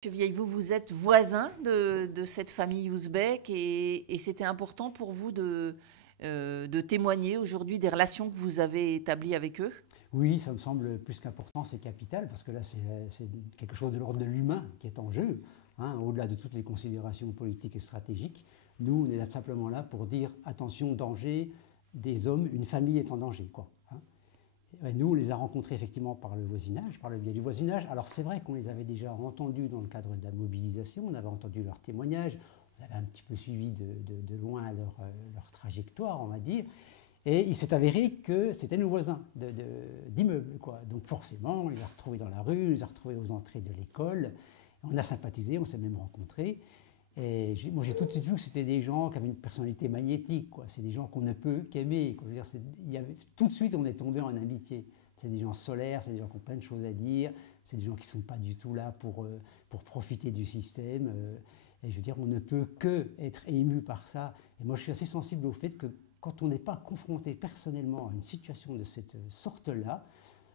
Monsieur Vieille, vous êtes voisin de cette famille ouzbek et c'était important pour vous de témoigner aujourd'hui des relations que vous avez établies avec eux? Oui, ça me semble plus qu'important, c'est capital, parce que là, c'est quelque chose de l'ordre de l'humain qui est en jeu, hein, au-delà de toutes les considérations politiques et stratégiques. Nous, on est là simplement là pour dire, attention, danger, des hommes, une famille est en danger, quoi, hein. Et nous, on les a rencontrés effectivement par le voisinage, par le biais du voisinage. Alors c'est vrai qu'on les avait déjà entendus dans le cadre de la mobilisation, on avait entendu leurs témoignages, on avait un petit peu suivi de loin leur trajectoire, on va dire. Et il s'est avéré que c'était nos voisins d'immeubles, quoi. Donc forcément, on les a retrouvés dans la rue, on les a retrouvés aux entrées de l'école. On a sympathisé, on s'est même rencontrés. Et moi, j'ai tout de suite vu que c'était des gens qui avaient une personnalité magnétique, quoi. C'est des gens qu'on ne peut qu'aimer, quoi. Je veux dire, tout de suite, on est tombé en amitié. C'est des gens solaires, c'est des gens qui ont plein de choses à dire, c'est des gens qui ne sont pas du tout là pour profiter du système. Et je veux dire, on ne peut que être ému par ça. Et moi, je suis assez sensible au fait que quand on n'est pas confronté personnellement à une situation de cette sorte-là,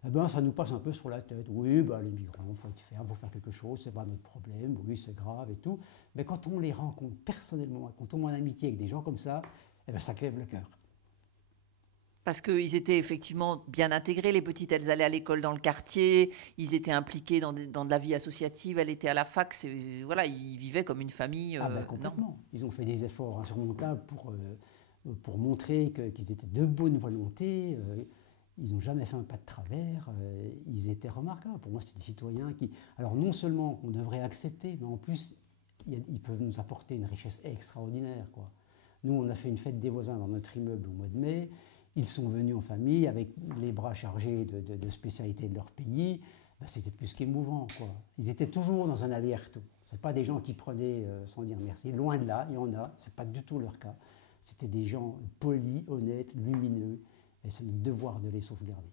eh ben, ça nous passe un peu sur la tête. Oui, ben, les migrants, il faut être ferme, il faut faire quelque chose, c'est pas notre problème, oui, c'est grave et tout. Mais quand on les rencontre personnellement, quand on est en amitié avec des gens comme ça, eh ben, ça crève le cœur. Parce qu'ils étaient effectivement bien intégrés, les petites, elles allaient à l'école dans le quartier, ils étaient impliqués dans de la vie associative, elle était à la fac, voilà, ils vivaient comme une famille, Ah ben non? complètement. Ils ont fait des efforts insurmontables pour montrer qu'ils étaient de bonne volonté. Ils n'ont jamais fait un pas de travers. Ils étaient remarquables. Pour moi, c'est des citoyens qui, alors non seulement qu'on devrait accepter, mais en plus, ils peuvent nous apporter une richesse extraordinaire, quoi. Nous, on a fait une fête des voisins dans notre immeuble au mois de mai. Ils sont venus en famille avec les bras chargés de spécialités de leur pays. Ben, c'était plus qu'émouvant, quoi. Ils étaient toujours dans un aller-retour. Ce pas des gens qui prenaient sans dire merci. Loin de là, il y en a. Ce n'est pas du tout leur cas. C'était des gens polis, honnêtes, lumineux. Et c'est notre devoir de les sauvegarder.